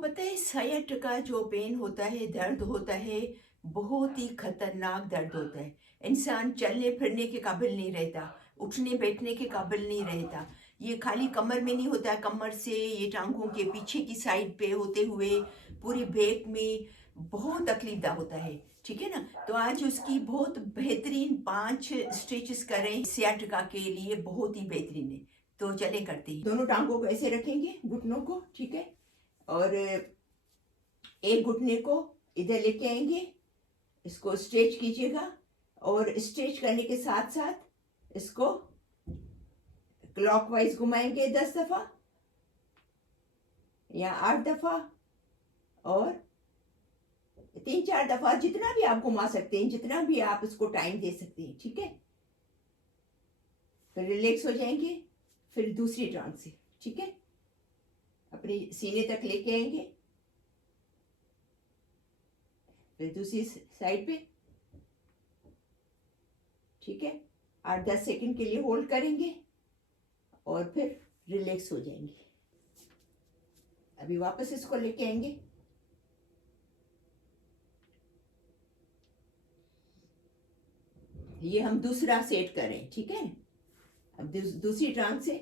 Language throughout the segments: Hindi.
पता है sciatica जो पेन होता है, दर्द होता है, बहुत ही खतरनाक दर्द होता है। इंसान चलने फिरने के काबिल नहीं रहता, उठने बैठने के काबिल नहीं रहता। ये खाली कमर में नहीं होता, कमर से ये टांगों के पीछे की साइड पे होते हुए पूरी बैक में बहुत तकलीफदा होता है। ठीक है ना? तो आज उसकी बहुत बेहतरीन 5 स्ट्रेचेस करें, सियाटिका के लिए बहुत ही बेहतरीन है। तो चले करते हैं। दोनों टांगों को ऐसे रखेंगे, घुटनों को, ठीक है? और एक घुटने को इधर लेके आएंगे, इसको स्ट्रेच कीजिएगा और स्ट्रेच करने के साथ साथ इसको क्लॉकवाइज घुमाएंगे 10 दफा या 8 दफा और 3-4 दफा, जितना भी आप घुमा सकते हैं, जितना भी आप इसको टाइम दे सकते हैं। ठीक है? फिर रिलैक्स हो जाएंगे। फिर दूसरी टांग से, ठीक है, अपने सीने तक लेके आएंगे। फिर दूसरी साइड पे, ठीक है, 8-10 सेकंड के लिए होल्ड करेंगे और फिर रिलैक्स हो जाएंगे। अभी वापस इसको लेके आएंगे। ये हम दूसरा सेट करें, ठीक है? अब दूसरी टांग से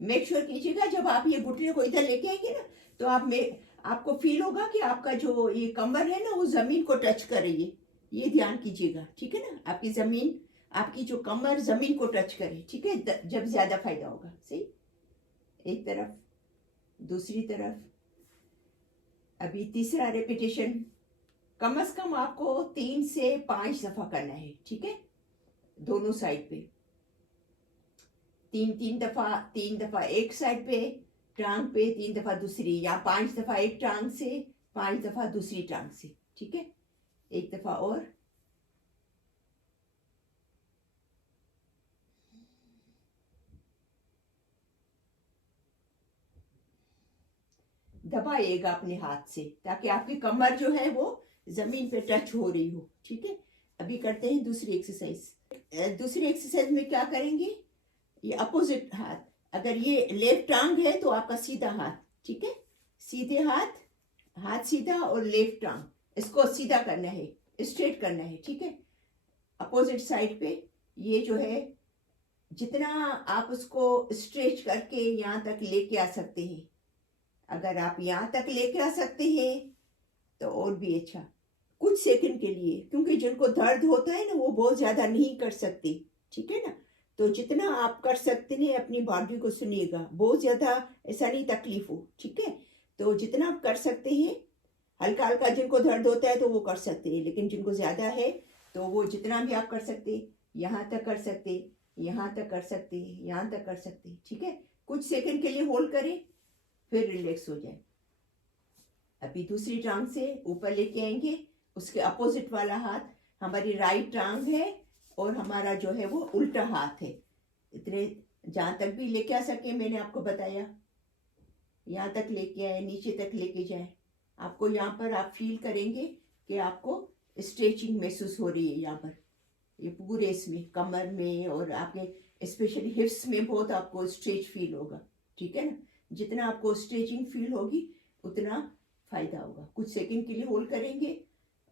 मेक श्योर कीजिएगा, जब आप ये घुटने को इधर लेके आएंगे ना, तो आपको फील होगा कि आपका जो ये कमर है ना, वो जमीन को टच कर रही है। ये ध्यान कीजिएगा, ठीक है ना? आपकी जो कमर जमीन को टच करे, ठीक है? जब ज्यादा फायदा होगा। सही, एक तरफ, दूसरी तरफ। अभी तीसरा रेपिटेशन, कम से कम आपको 3 से 5 दफा करना है, ठीक है? दोनों साइड पे 3 दफा एक साइड पे टांग पे, 3 दफा दूसरी, या 5 दफा एक टांग से, 5 दफा दूसरी टांग से, ठीक है? एक दफा और। दबाइएगा अपने हाथ से ताकि आपकी कमर जो है वो जमीन पे टच हो रही हो, ठीक है? अभी करते हैं दूसरी एक्सरसाइज। दूसरी एक्सरसाइज में क्या करेंगे, ये अपोजिट हाथ, अगर ये लेफ्ट टांग है तो आपका सीधा हाथ, ठीक है? सीधे हाथ, हाथ सीधा, और लेफ्ट टांग इसको सीधा करना है, स्ट्रेट करना है, ठीक है? अपोजिट साइड पे ये जो है, जितना आप उसको स्ट्रेच करके यहाँ तक लेके आ सकते हैं, अगर आप यहाँ तक लेके आ सकते हैं तो और भी अच्छा, कुछ सेकंड के लिए, क्योंकि जिनको दर्द होता है ना, वो बहुत ज्यादा नहीं कर सकते, ठीक है ना? तो जितना आप कर सकते हैं अपनी बॉडी को, सुनिएगा, बहुत ज्यादा ऐसा नहीं तकलीफ हो, ठीक है? तो जितना आप कर सकते हैं, हल्का हल्का जिनको दर्द होता है तो वो कर सकते हैं, लेकिन जिनको ज्यादा है तो वो जितना भी आप कर सकते हैं, यहाँ तक कर सकते, यहाँ तक कर सकते, यहाँ तक कर सकते, ठीक है? कुछ सेकंड के लिए होल्ड करें, फिर रिलैक्स हो जाए। अभी दूसरी टांग से ऊपर लेके आएंगे, उसके अपोजिट वाला हाथ हमारी राइट टांग है और हमारा जो है वो उल्टा हाथ है। इतने जहां तक भी लेके आ सके, मैंने आपको बताया, यहाँ तक लेके आए, नीचे तक लेके जाए। आपको यहाँ पर आप फील करेंगे कि आपको स्ट्रेचिंग महसूस हो रही है यहाँ पर, ये पूरे इसमें कमर में और आपके स्पेशली हिप्स में बहुत आपको स्ट्रेच फील होगा, ठीक है ना? जितना आपको स्ट्रेचिंग फील होगी उतना फायदा होगा। कुछ सेकंड के लिए होल्ड करेंगे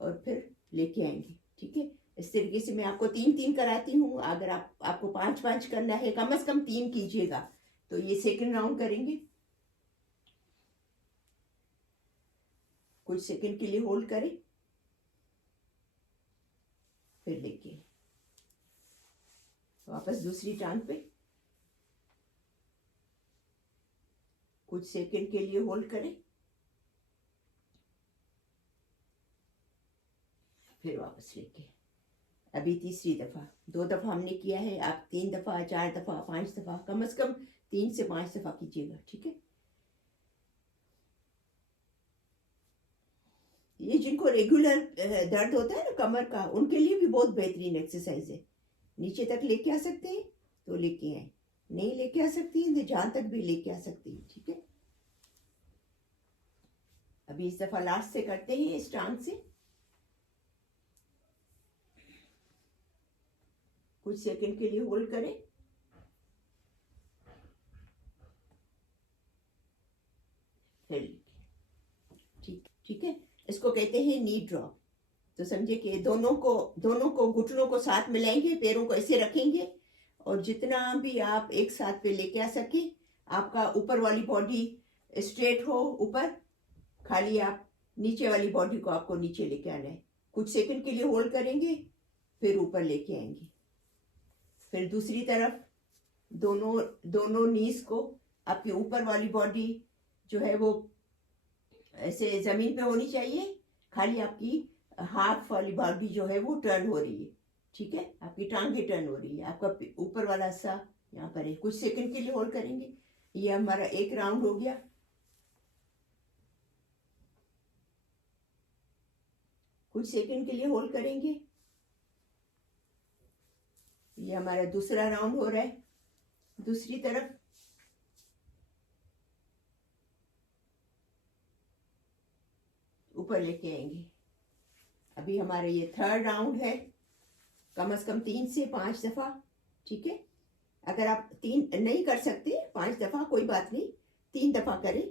और फिर लेके आएंगे, ठीक है? इस तरीके से मैं आपको 3-3 कराती हूँ। अगर आपको 5-5 करना है, कम से कम 3 कीजिएगा। तो ये सेकंड राउंड करेंगे, कुछ सेकंड के लिए होल्ड करें, फिर लेके वापस दूसरी टांग पे, कुछ सेकंड के लिए होल्ड करें, फिर वापस लेके। अभी तीसरी दफा, 2 दफा हमने किया है, आप 3 दफा, 4 दफा, 5 दफा, कम से कम 3 से 5 दफा कीजिएगा, ठीक है? ये जिनको रेगुलर दर्द होता है ना कमर का, उनके लिए भी बहुत बेहतरीन एक्सरसाइज है। नीचे तक लेके आ सकते हैं तो लेके आए, नहीं लेके आ सकती हैं तो जहां तक भी लेके आ सकती हैं, ठीक है? अभी इस दफा लास्ट से करते हैं इस टांग से, कुछ सेकंड के लिए होल्ड करें, फिर ठीक ठीक है। इसको कहते हैं नी ड्रॉप। तो समझे कि दोनों को घुटनों को साथ मिलाएंगे, पैरों को ऐसे रखेंगे और जितना भी आप एक साथ पे लेके आ सके, आपका ऊपर वाली बॉडी स्ट्रेट हो ऊपर, खाली आप नीचे वाली बॉडी को आपको नीचे लेके आना है। कुछ सेकंड के लिए होल्ड करेंगे, फिर ऊपर लेके आएंगे। फिर दूसरी तरफ दोनों नीज को, आपकी ऊपर वाली बॉडी जो है वो ऐसे जमीन पे होनी चाहिए, खाली आपकी हाथ वाली बॉडी जो है वो टर्न हो रही है, ठीक है। आपकी टांगे टर्न हो रही है, आपका ऊपर वाला हिस्सा यहाँ पर है। कुछ सेकंड के लिए होल्ड करेंगे। ये हमारा एक राउंड हो गया। कुछ सेकंड के लिए होल्ड करेंगे। ये हमारा दूसरा राउंड हो रहा है। दूसरी तरफ ऊपर लेके आएंगे। अभी हमारा ये थर्ड राउंड है, कम से कम 3 से 5 दफा, ठीक है। अगर आप 3 नहीं कर सकते 5 दफा कोई बात नहीं, 3 दफा करें,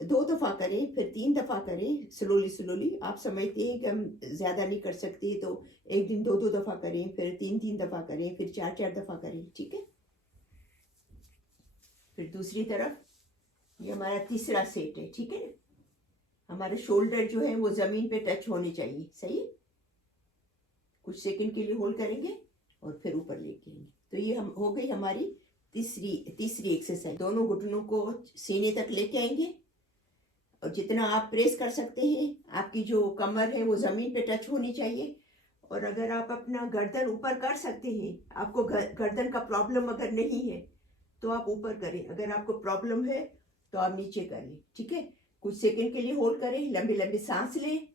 2 दफा करें, फिर 3 दफा करें, स्लोली। आप समझते हैं कि हम ज्यादा नहीं कर सकते तो एक दिन 2 दफा करें, फिर 3 दफा करें, फिर 4 दफा करें, ठीक है। फिर दूसरी तरफ ये हमारा तीसरा सेट है, ठीक है ना। हमारे शोल्डर जो है वो जमीन पे टच होने चाहिए, सही। कुछ सेकंड के लिए होल्ड करेंगे और फिर ऊपर लेके आएंगे। तो ये हम हो गई हमारी तीसरी एक्सरसाइज। दोनों घुटनों को सीने तक लेके आएंगे और जितना आप प्रेस कर सकते हैं, आपकी जो कमर है वो जमीन पे टच होनी चाहिए। और अगर आप अपना गर्दन ऊपर कर सकते हैं, आपको गर्दन का प्रॉब्लम अगर नहीं है तो आप ऊपर करें, अगर आपको प्रॉब्लम है तो आप नीचे करें, ठीक है। कुछ सेकंड के लिए होल्ड करें, लंबी लंबी सांस लें,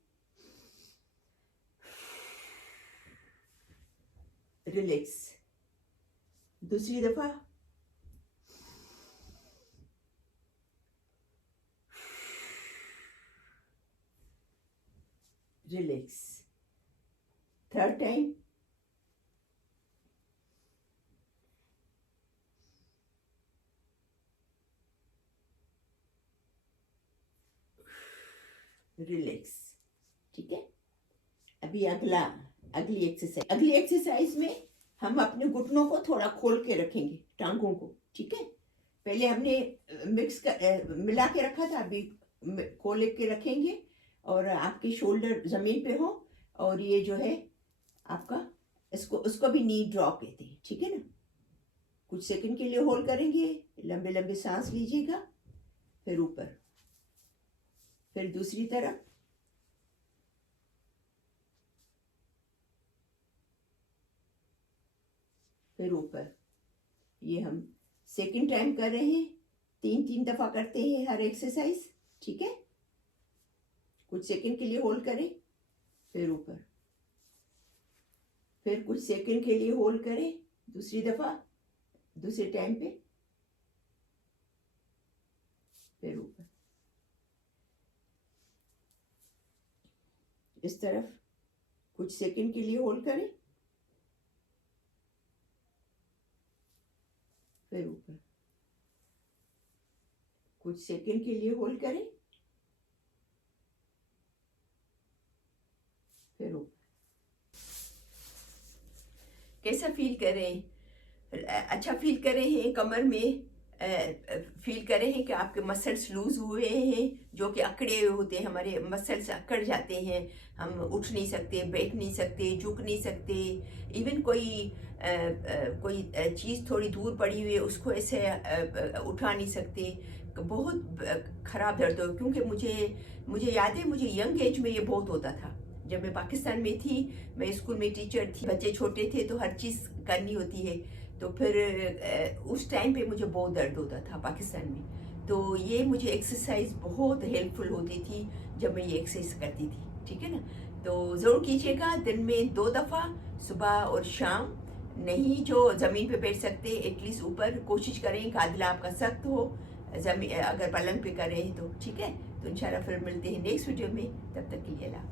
रिलैक्स। दूसरी दफा रिलैक्स। थर्ड टाइम रिलैक्स, ठीक है। अभी अगली एक्सरसाइज में हम अपने घुटनों को थोड़ा खोल के रखेंगे, टांगों को, ठीक है। पहले हमने मिला के रखा था, अभी खोल के रखेंगे और आपके शोल्डर जमीन पे हो और ये जो है आपका उसको भी नी ड्रॉप कहते हैं, ठीक है ना। कुछ सेकंड के लिए होल्ड करेंगे, लंबे लंबे सांस लीजिएगा, फिर ऊपर, फिर दूसरी तरफ, फिर ऊपर। ये हम सेकंड टाइम कर रहे हैं, 3 दफा करते हैं हर एक्सरसाइज, ठीक है। कुछ सेकंड के लिए होल्ड करें, फिर ऊपर, फिर कुछ सेकंड के लिए होल्ड करें, दूसरी दफा, दूसरे टाइम पे, फिर ऊपर। इस तरफ कुछ सेकंड के लिए होल्ड करें, फिर ऊपर। कुछ सेकंड के लिए होल्ड करें, फिर ऊपर। कैसा फील करें? अच्छा फील कर रहे हैं कमर में? फील कर रहे हैं कि आपके मसल्स लूज हुए हैं, जो कि अकड़े होते हैं, हमारे मसल्स अकड़ जाते हैं, हम उठ नहीं सकते, बैठ नहीं सकते, झुक नहीं सकते। इवन कोई चीज़ थोड़ी दूर पड़ी हुई है उसको ऐसे उठा नहीं सकते। बहुत ख़राब दर्द हो, क्योंकि मुझे याद है, मुझे यंग एज में ये बहुत होता था। जब मैं पाकिस्तान में थी, मैं स्कूल में टीचर थी, बच्चे छोटे थे तो हर चीज़ करनी होती है, तो फिर उस टाइम पे मुझे बहुत दर्द होता था पाकिस्तान में। तो ये मुझे एक्सरसाइज बहुत हेल्पफुल होती थी जब मैं ये एक्सरसाइज करती थी, ठीक है ना। तो ज़रूर कीजिएगा, दिन में 2 दफ़ा, सुबह और शाम। नहीं जो ज़मीन पे बैठ सकते, एटलीस्ट ऊपर कोशिश करें, कादला आपका सख्त हो, अगर पलंग पे कर रहे हैं तो, ठीक है। तो इंशाल्लाह फिर मिलते हैं नेक्स्ट वीडियो में, तब तक के लिए अल्लाह।